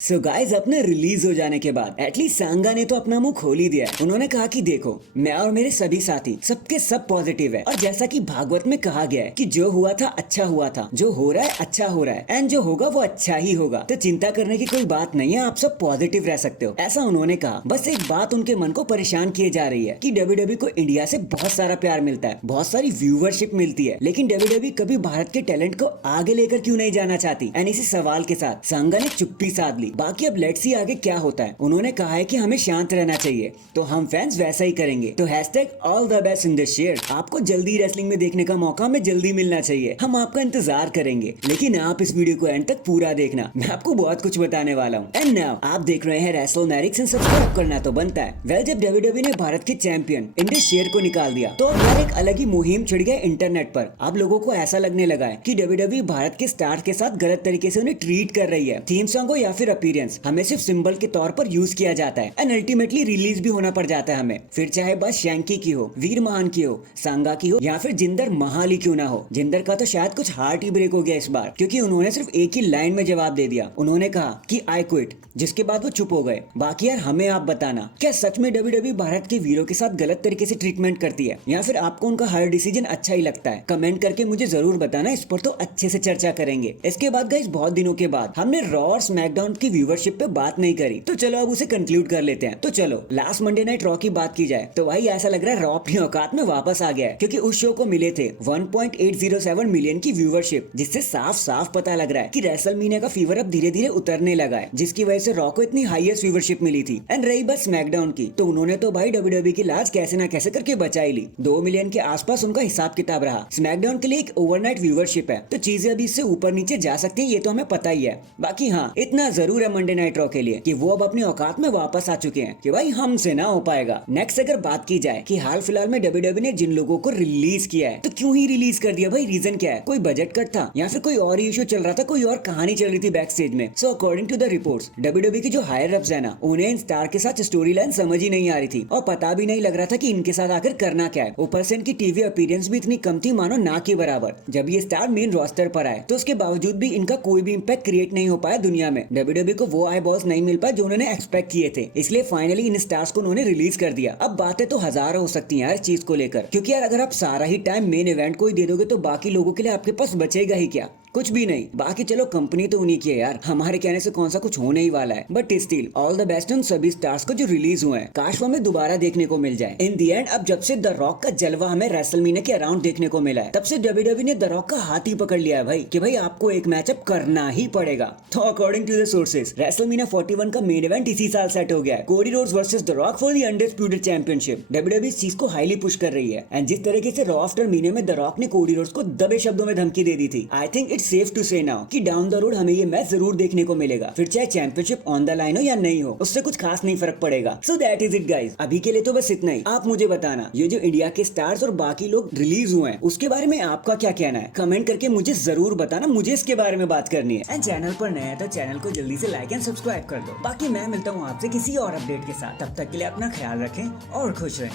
So guys अपने release हो जाने के बाद एटलीस्ट सांगा ने तो अपना मुंह खोल ही दिया है। उन्होंने कहा कि देखो मैं और मेरे सभी साथी सबके सब पॉजिटिव है और जैसा कि भागवत में कहा गया है कि जो हुआ था अच्छा हुआ था, जो हो रहा है अच्छा हो रहा है एंड जो होगा वो अच्छा ही होगा। तो चिंता करने की कोई बात नहीं है, आप सब पॉजिटिव रह सकते हो, ऐसा उन्होंने कहा। बस एक बात उनके मन को परेशान किए जा रही है कि डब्ल्यूडब्ल्यूई को इंडिया से बहुत सारा प्यार मिलता है, बहुत सारी व्यूवरशिप मिलती है, लेकिन डब्ल्यूडब्ल्यूई कभी भारत के टैलेंट को आगे लेकर क्यों नहीं जाना चाहती। एंड इसी सवाल के साथ सांगा ने चुप्पी साध ली। बाकी अब लेट्स सी आगे क्या होता है। उन्होंने कहा है कि हमें शांत रहना चाहिए, तो हम फैंस वैसा ही करेंगे। तो hashtag all the best in this share. आपको जल्दी रेसलिंग में देखने का मौका हमें जल्दी मिलना चाहिए, हम आपका इंतजार करेंगे, लेकिन आप इस वीडियो को एंड तक पूरा देखना, मैं आपको बहुत कुछ बताने वाला हूँ। एंड नाउ आप देख रहे हैं रेसलमैनिक्स एंड सब्सक्राइब करना तो बनता है। वेल जब डब्ल्यूडब्ल्यूई ने भारत के चैंपियन इंडिस शेयर को निकाल दिया तो यार एक अलग ही मुहिम छिड़ गया इंटरनेट पर। अब लोगों को ऐसा लगने लगा है कि डब्ल्यूडब्ल्यूई भारत के स्टार के साथ गलत तरीके से उन्हें ट्रीट कर रही है। थीम सॉन्ग हो या फिर अपीयरेंस हमें सिर्फ सिंबल के तौर पर यूज किया जाता है एंड अल्टीमेटली रिलीज भी होना पड़ जाता है हमें, फिर चाहे बस शैंकी की हो, वीर महान की हो, सांगा की हो या फिर जिंदर महाली क्यों ना हो। जिंदर का तो शायद कुछ हार्ट ही ब्रेक हो गया इस बार, क्योंकि उन्होंने सिर्फ एक ही लाइन में जवाब दे दिया। उन्होंने कहा कि आई क्विट, जिसके बाद वो चुप हो गए। बाकी यार हमें आप बताना, क्या सच में डब्ल्यूडब्ल्यूई भारत के वीरों के साथ गलत तरीके से ट्रीटमेंट करती है या फिर आपको उनका हर डिसीजन अच्छा ही लगता है? कमेंट करके मुझे जरूर बताना, इस पर तो अच्छे से चर्चा करेंगे। इसके बाद गाइस बहुत दिनों के बाद हमने रॉ और स्मैकडाउन की व्यूवरशिप पे बात नहीं करी, तो चलो अब उसे कंक्लूड कर लेते हैं। तो चलो लास्ट मंडे नाइट रॉ की बात की जाए तो भाई ऐसा लग रहा है रॉ अपनी औकात में वापस आ गया है, क्योंकि उस शो को मिले थे 1.807 मिलियन की व्यूवरशिप, जिससे साफ साफ पता लग रहा है कि रेसलमेनिया का फीवर अब धीरे धीरे उतरने लगा है, जिसकी वजह से रॉ को इतनी हाईएस्ट व्यूवरशिप मिली थी। एंड रही बात स्मैकडाउन की, तो उन्होंने तो भाई डब्ल्यूडब्ल्यूई की लाज कैसे ना कैसे करके बचाई ली। 2 मिलियन के आसपास उनका हिसाब किताब रहा। स्मैकडाउन के लिए एक ओवरनाइट व्यूवरशिप है, तो चीजें अभी इससे ऊपर नीचे जा सकती है, ये तो हमें पता ही है। बाकी हाँ इतना जरूर है मंडे नाइट रॉ के लिए कि वो अब अपनी औकात में वापस आ चुके हैं कि भाई हमसे ना हो पाएगा। नेक्स्ट अगर बात की जाए कि हाल फिलहाल में डब्ल्यूडब्ल्यूई ने जिन लोगों को रिलीज किया है, तो क्यों ही रिलीज कर दिया भाई, रीजन क्या है? कोई बजट कट था या फिर कोई और इशू चल रहा था, कोई और कहानी चल रही थी बैक स्टेज में? So according to the reports WWE की जो हायर अप्स है ना, उन्हें इन स्टार के साथ स्टोरी लाइन समझ ही नहीं आ रही थी और पता भी नहीं लग रहा था कि इनके साथ आकर करना क्या है। ऊपर से इनकी टीवी अपीयरेंस भी इतनी कम थी मानो ना के बराबर। जब ये स्टार मेन रोस्टर पर आए तो उसके बावजूद भी इनका कोई भी इम्पैक्ट क्रिएट नहीं हो पाया दुनिया में। डब्ल्यूडब्ल्यूई को वो आई बॉल्स नहीं मिल पाए जो उन्होंने एक्सपेक्ट किए थे, इसलिए फाइनली इन स्टार्स को उन्होंने रिलीज कर दिया। अब बातें तो हजारों हो सकती हैं यार इस चीज को लेकर, क्योंकि यार अगर आप सारा ही टाइम मेन इवेंट को ही दे दोगे तो बाकी लोगों के लिए आपके पास बचेगा ही क्या? कुछ भी नहीं। बाकी चलो कंपनी तो उन्हीं की है यार, हमारे कहने से कौन सा कुछ होने ही वाला है। But still all the best उन सभी स्टार्स को जो रिलीज हुए हैं, काश वो हमें दोबारा देखने को मिल जाए। इन दी एंड अब जब से द रॉक का जलवा हमें रेसलमेनिया के अराउंड देखने को मिला है, तब से डब्ल्यूडब्ल्यूई ने द रॉक का हाथ ही पकड़ लिया है भाई कि भाई आपको एक मैचअप करना ही पड़ेगा। तो according to the sources WrestleMania 41 का मेन इवेंट इसी साल सेट हो गया है, Cody Rhodes versus the rock for the undisputed championship. WWE इस चीज को हाईली पुश कर रही है एंड जिस तरीके से रॉ आफ्टर मीने में द रॉक ने कोडी रोड्स को दबे शब्दों में धमकी दे दी थी, I think it's safe to say now कि डाउन द रोड हमें ये मैच जरूर देखने को मिलेगा, फिर चाहे चैंपियनशिप ऑन द लाइन हो या नहीं हो, उससे कुछ खास नहीं फर्क पड़ेगा। So that is it guys, अभी के लिए तो बस इतना ही। आप मुझे बताना ये जो इंडिया के स्टार्स और बाकी लोग रिलीज हुए हैं उसके बारे में आपका क्या कहना है, कमेंट करके मुझे जरूर बताना, मुझे इसके बारे में बात करनी है। एंड चैनल पर नया है तो चैनल को जल्दी से लाइक एंड सब्सक्राइब कर दो। बाकी मैं मिलता हूँ आपसे किसी और अपडेट के साथ, तब तक के लिए अपना ख्याल रखें और खुश रहें।